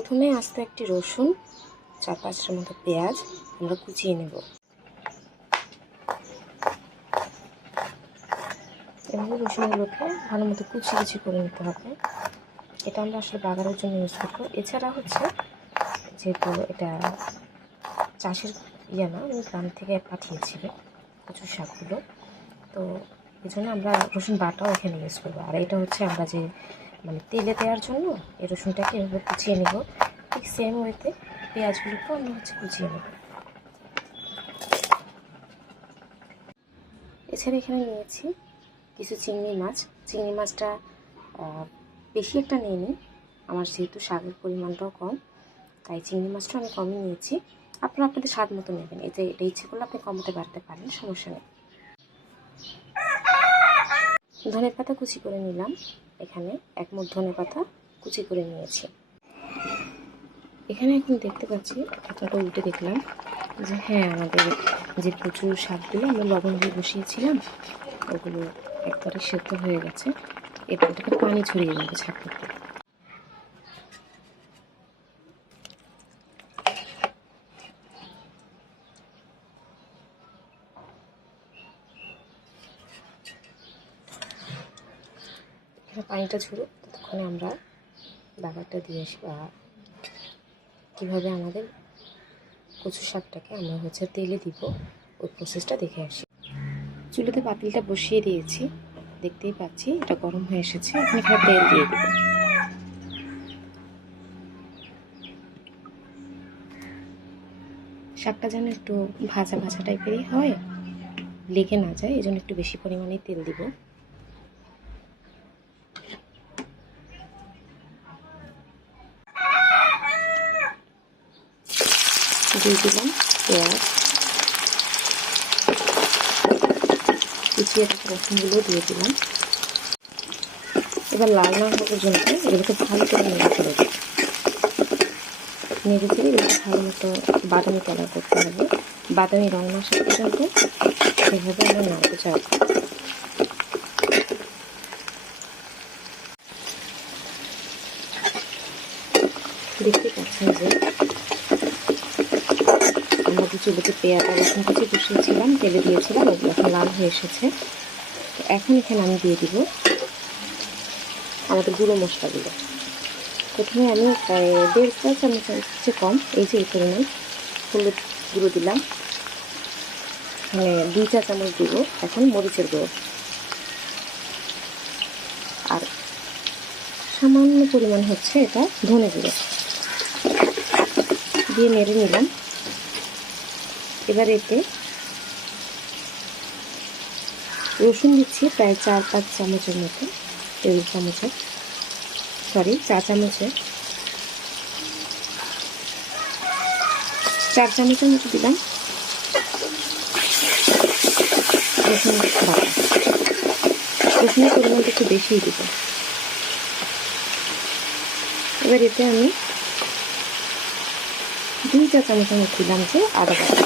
প্রথমে আস্ত একটি রসুন, 4-5টার মতো পেঁয়াজ আমরা কুচিয়ে নেব। এভাবে রসুনগুলোকে ভালো মতো কুচি করে নিতে হবে। এটা আমরা আসলে বাগারের জন্য ইউজ করবো। এছাড়া হচ্ছে যেহেতু এটা চাষের না, আমি গ্রাম থেকে পাঠিয়েছিল কচু শাকগুলো, তো এই জন্য আমরা রসুন বাটাও এখানে ইউজ করবো। আর এটা হচ্ছে আমরা যে তেলে দেওয়ার জন্য এই রসুনটাকে এভাবে কুচিয়ে নেব। ঠিক সেম ওয়েতে পেঁয়াজগুলোকেও আমরা কুচিয়ে নেব। এছাড়া এখানে নিয়েছি কিছু চিংড়ি মাছ। চিংড়ি মাছটা বেশি একটা নিইনি, আমার যেহেতু শাকের পরিমাণটাও কম, তাই চিংড়ি মাছটা আমি কমই নিয়েছি। আপনারা আপনাদের স্বাদ মতো নেবেন। এটা ইচ্ছে করলে আপনি কমাতে বাড়তে পারেন, সমস্যা নেই। ধনেপাতা কুচি করে নিলাম। এখানে 1 মুঠ ধনেপাতা কুচি করে নিয়েছি। এখানে এখন দেখতে পাচ্ছি, ঢাকনাটা উল্টে দেখলাম যে হ্যাঁ, আমাদের যে প্রচুর শাকগুলো আমরা লবণ দিয়ে বসিয়েছিলাম ওগুলো একবারে সেদ্ধ হয়ে গেছে। এরপর এটাকে পানি ছড়িয়ে যাবে ছাঁকনিতে। এখানে পানিটা ঝরুক, ততক্ষণে আমরা বাগারটা দিয়ে আসি বা কীভাবে আমাদের কচু শাকটাকে আমরা তেলে দিব ওই প্রসেসটা দেখে আসি। চুলোতে পাতিলটা বসিয়ে দিয়েছি, দেখতেই পাচ্ছি এটা গরম হয়ে এসেছে। এখন এখানে তেল দিয়ে দিব। শাকটা যেন একটু ভাজা ভাজা টাইপেরই হয়, লেগে না যায়, এই জন্য একটু বেশি পরিমাণে তেল দিব। দিয়ে দিলাম পেঁয়াজ, কুচিয়ে রাখা রসুনগুলো দিয়ে দিলাম। এবার লাল না হওয়া পর্যন্ত এগুলোকে ভালো করে নেড়ে ফেলে দিই। নেড়ে ফেলে এগুলোকে ভালো মতো বাদামি কালার করতে হবে। বাদামি রং না আসা পর্যন্ত সেভাবে আমরা নাড়তে চাই। দেখতে পাচ্ছেন যে আমরা যে চুলোতে পেঁয়াজ আর রসুন কুচি বসিয়েছিলাম, তেলে দিয়েছিলাম, ওগুলো এখন লাল হয়ে এসেছে। তো এখন এখানে আমি দিয়ে দিব আমাদের গুঁড়ো মশলাগুলো। প্রথমে আমি প্রায় 1.5 চামচের চেয়ে কম, এই যে এই পরিমাণ হলুদ গুঁড়ো দিলাম। এখানে 2 চা চামচ দিব এখন মরিচের গুঁড়ো, আর সামান্য পরিমাণ হচ্ছে এটা ধনে গুঁড়ো দিয়ে নেড়ে নিলাম। এবার এতে রসুন দিচ্ছি প্রায় 4-5 চামচের মতো, টেবিল চামচের, সরি 4 চামচের, 4 চামচের মতো দিলাম রসুন বাটা। রসুনের পরিমাণটা একটু বেশিই দিব। এবার এতে আমি 2 চা চামচের মতো দিলাম যে আদা বাটা।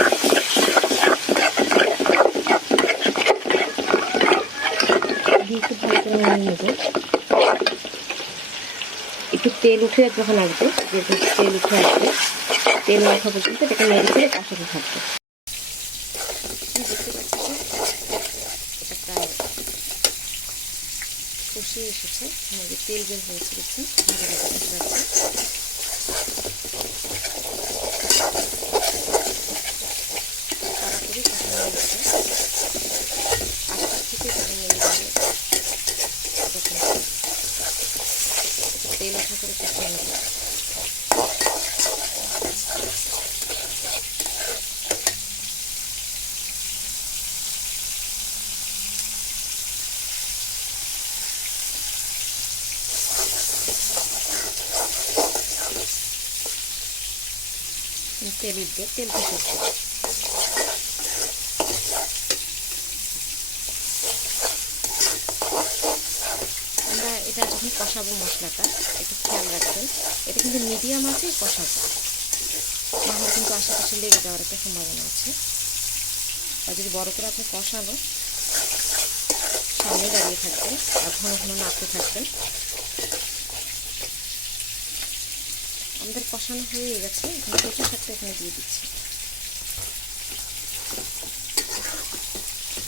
দিয়ে খুব ভালো করে নিয়ে নেব। একটু তেল উঠে যখন আসবে, তেল উঠে আসবে, তেল না ওঠা পর্যন্ত এটাকে নেড়ে ফেলে কষাতে থাকবে। দেখতে পাচ্ছি এটা প্রায় কষিয়ে এসেছে, আমাদের তেল বের হয়েছে দেখছি, ভালো মতো দেখা যাচ্ছে। তাড়াতাড়ি কষানো হচ্ছে, আস্তে থেকে যখন নেড়ে যাবে তখন তেল ওঠা করে কষিয়ে নেবে। তেল উঠবে, তেল থেকে উঠবে। আমরা এটা যখন কষাবো মশলাটা একটু খেয়াল রাখবেন, এটা কিন্তু মিডিয়াম আছে কষাবো, নাহলে কিন্তু আশেপাশে লেগে যাওয়ার একটা সম্ভাবনা আছে। আর যদি বড় করে আপনি কষানো সামনে দাঁড়িয়ে থাকবেন আর ঘন ঘন নাড়তে থাকবেন, আমাদের কষানো হয়ে গেছে। এখন কচু শাকটা এখানে দিয়ে দিচ্ছি।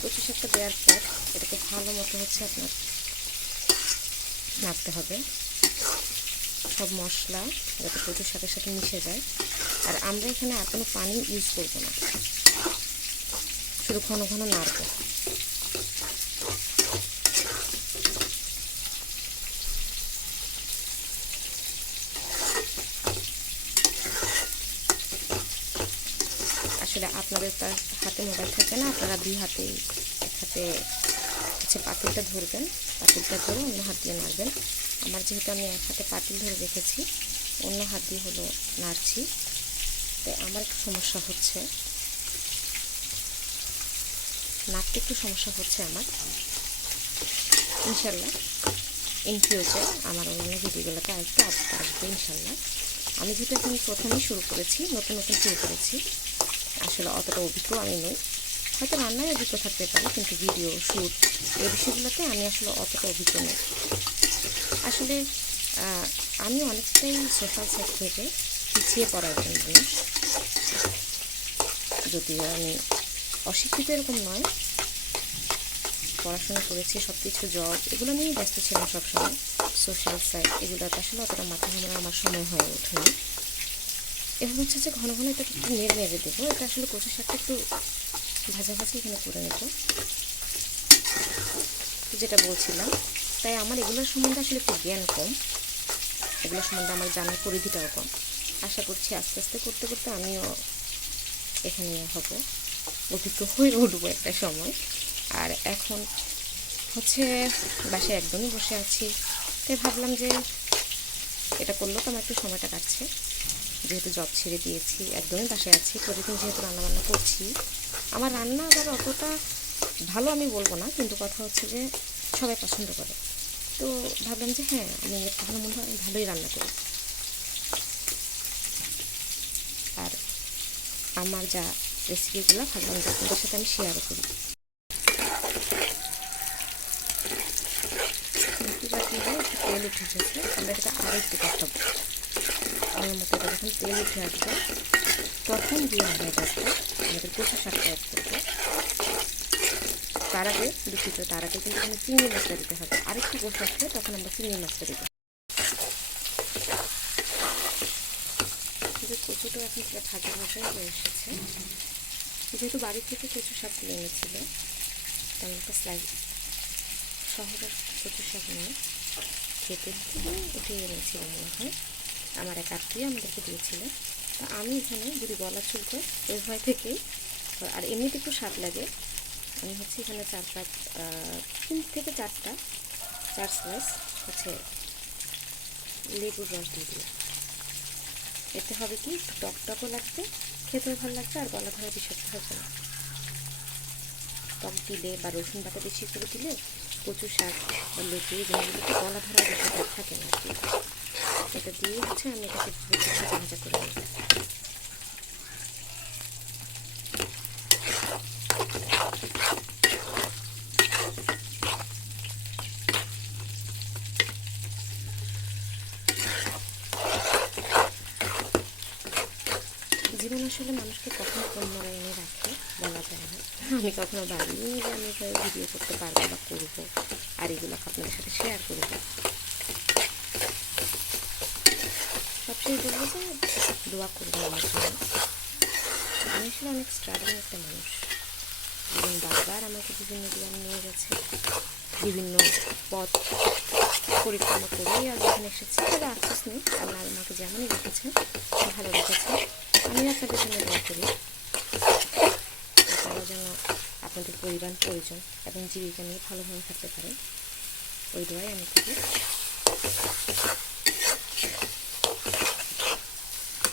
কচু শাকটা দেওয়ার পর এটাকে ভালো মতো হচ্ছে আপনার নাড়তে হবে, সব মশলা যাতে কচু শাকের সাথে মিশে যায়। আর আমরা এখানে আর কোনো পানি ইউজ করব না, শুধু ঘন ঘন নাড়বো। আসলে আপনাদের তার হাতে মোবাইল থাকে না, আপনারা দুই হাতে এক হাতে হচ্ছে পাতিলটা ধরবেন, পাতিলটা ধরে অন্য হাত দিয়ে নাড়বেন। আমার যেহেতু আমি এক হাতে পাতিল ধরে রেখেছি, অন্য হাত দিয়ে হলো নাড়ছি, তাই আমার একটু সমস্যা হচ্ছে, নাড়তে একটু সমস্যা হচ্ছে আমার। ইনশাল্লাহ ইন ফিউচার আমার অন্যান্য ভিডিওগুলোতে আরেকটু আপডেট আসবে ইনশাল্লাহ। আমি যেহেতু এখন প্রথমেই শুরু করেছি, নতুন নতুন শুরু করেছি, আসলে অতটা অভিজ্ঞ আমি নই। হয়তো রান্নায় অভিজ্ঞ থাকতে পারি, কিন্তু ভিডিও শ্যুট এই বিষয়গুলোতে আমি আসলে অতটা অভিজ্ঞ নই। আসলে আমি অনেকটাই সোশ্যাল সাইট থেকে পিছিয়ে পড়া একজন মানুষ, যদিও আমি অশিক্ষিত এরকম নয়, পড়াশোনা করেছি, সব কিছু জব এগুলো নিয়েই ব্যস্ত ছিলাম সবসময়। সোশ্যাল সাইট এগুলোতে আসলে অতটা মাথা ঘামানোর আমার সময় হয়ে ওঠেনি। এবার হচ্ছে যে ঘন ঘন এটাকে একটু নেড়ে নেড়ে দেবো। এটা আসলে কচু শাকটা একটু ভাজা ভাজা এখানে করে নেব, যেটা বলছিলাম। তাই আমার এগুলোর সম্বন্ধে আসলে একটু জ্ঞান কম, এগুলোর সম্বন্ধে আমার জানার পরিধিটাও কম। আশা করছি আস্তে আস্তে করতে করতে আমিও এখানে হব, অভিজ্ঞ হয়ে উঠবো একটা সময়। আর এখন হচ্ছে বাসায় একদমই বসে আছি, তাই ভাবলাম যে এটা করলেও তো আমার একটু সময়টা কাটছে, যেহেতু জব ছেড়ে দিয়েছি, একদমই বাসায় আছি, প্রতিদিন যেহেতু রান্নাবান্না করছি। আমার রান্না আবার অতটা ভালো আমি বলবো না, কিন্তু কথা হচ্ছে যে সবাই পছন্দ করে, তো ভাবলাম যে হ্যাঁ আমি ভালো মনে হয় ভালোই রান্না করি। আর আমার যা রেসিপিগুলো ভাবলাম যে আপনাদের সাথে আমি শেয়ার করি। তেল উঠে এসেছে, আমরা এটা আরও একটু কষাবো। আমার মতো এটা যখন তেল উঠে আসবে তখন দিয়ে আমরা এটাতে আমাদের কচু শাকটা অ্যাড করবো। তার আগে দুঃখিত, তার আগে কিন্তু এখানে চিংড়ি মাছটা দিতে হবে। আরেকটু কষে আসলে তখন আমরা চিংড়ি মাছটা দেবো। কিন্তু কচুটা এখন প্রায় ভাজা ভাজা হয়ে এসেছে। যেহেতু বাড়ি থেকে কচু শাক তুলে এনেছিল, তেমন একটা শহরের কচু শাক নয়, খেতে থেকে উঠিয়ে এনেছিলাম মনে হয়, আমার এক আত্মীয় আমাদেরকে দিয়েছিল। তা আমি এখানে যদি গলা চুলকো ওই ভয় থেকেই, আর এমনিতে একটু স্বাদ লাগে, আমি হচ্ছে এখানে 3 থেকে 4 স্লাইস হচ্ছে লেবুর রস দিয়ে দিলাম। এতে হবে কি একটু টকটকও লাগবে, খেতেও ভালো লাগবে, আর গলা ধরার বিষয়টা হবে না। টক দিলে বা রসুন বাটা বেশি করে দিলে কচু শাক বা লেবু এগুলোতে গলা ধরার বিষয়টা থাকে না আর কি। এটা দিয়ে হচ্ছে আমি এটাকে ভাজা ভাজা করে নেব। জীবন আসলে মানুষকে কখনো কোন মরা এনে রাখে বলা যায় না। আমি কখনো ভাবিনি যে আমি এভাবে ভিডিও করতে পারবো বা করবো, আর এগুলো আপনাদের সাথে শেয়ার করবো। সবশেষ বলবো যে দোয়া করবো আমার জন্য। আমি আসলে অনেক স্ট্রাগলিং একটা মানুষ, জীবন বারবার আমাকে বিভিন্ন গ্রামে নিয়ে গেছে, বিভিন্ন পথ পরিক্রমা করেই আজ এখানে এসেছি। তবে আফসোস নেই, আল্লাহ আমাকে যেমনই রেখেছেন ভালো রেখেছেন। আমি আপনাদের জন্য দোয়া করি, আপনারা যেন আপনাদের পরিবার পরিজন এবং জীবিকা নিয়ে ভালোভাবে থাকতে পারেন, ওই দোয়াই আমি করি।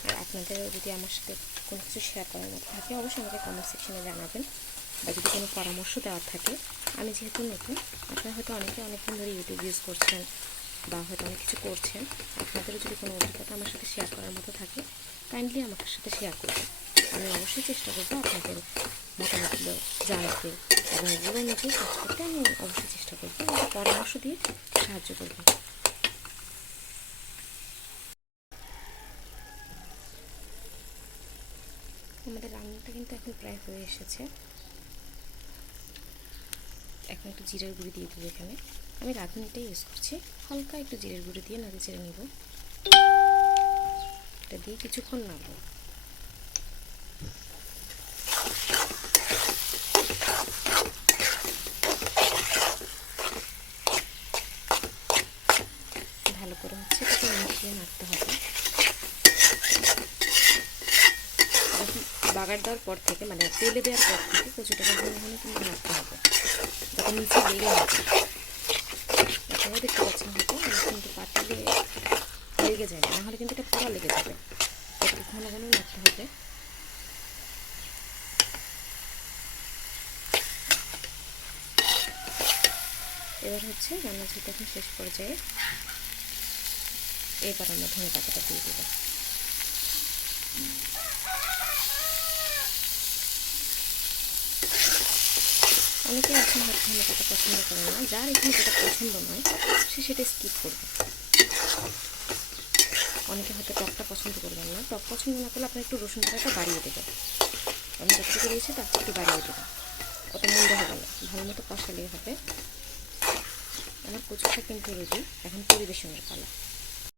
আর আপনাদেরও যদি আমার সাথে কোনো কিছু শেয়ার করার মতো থাকে অবশ্যই আমাকে কমেন্ট সেকশনে জানাবেন, বা যদি কোনো পরামর্শ দেওয়ার থাকে। আমি যেহেতু নতুন, আপনারা হয়তো অনেকদিন ধরে ইউটিউব ইউজ করছেন বা হয়তো অনেক কিছু করছেন, আপনাদেরও যদি কোনো অভিজ্ঞতা আমার সাথে শেয়ার করার মতো থাকে কাইন্ডলি আমার সাথে শেয়ার করবেন। আমি অবশ্যই চেষ্টা করবো আপনাদের মতামতগুলো জানাতে এবং এগুলো অনুযায়ী কাজ করতে আমি অবশ্যই চেষ্টা করবো, আমাকে পরামর্শ দিয়ে সাহায্য করবো। আমাদের রান্নাটা কিন্তু এখন প্রায় হয়ে এসেছে। এখন একটু জিরের গুঁড়ি দিয়ে দেবো এখানে। আমি রাঁধুনিটাই ইউজ করছি। হালকা একটু জিরের গুঁড়ি দিয়ে নাড়ে চেড়ে নেব। এটা দিয়ে কিছুক্ষণ নাড়বো। ভালো করে হচ্ছে এটাকে মিশিয়ে নাড়তে হবে। বাগার দেওয়ার পর থেকে, মানে তেলে দেওয়ার পর থেকে কচুটাকে ঘন ঘন কিন্তু নাড়তে হবে, যাতে নিচে লেগে না যায়। আপনারা দেখতে পাচ্ছেন হয়তো আমি কিন্তু পাতিলে লেগে যায় না, নাহলে কিন্তু এটা পুরো লেগে যাবে। একটু ঘন ঘন নাড়তে হবে। এবার হচ্ছে রান্না যেহেতু এখন শেষ পর্যায়ে, এবার আমরা ধনে পাতাটা দিয়ে দেব। অনেকে আছেন হয়তো ধনে পাতা পছন্দ করে না, যার এখানে যেটা পছন্দ নয় সে সেটা স্কিপ করবে। অনেকে হয়তো টকটা পছন্দ করবেন না, টক পছন্দ না করলে আপনার একটু রসুন বাটাটা বাড়িয়ে দেবেন। আমি যতটুকু দিয়েছি তার একটু বাড়িয়ে দেবেন, অত মন্দ হবে না, ভালো মতো কষালেই হবে। আমার কচুটা কিন্তু রেডি, এখন পরিবেশনের পালা।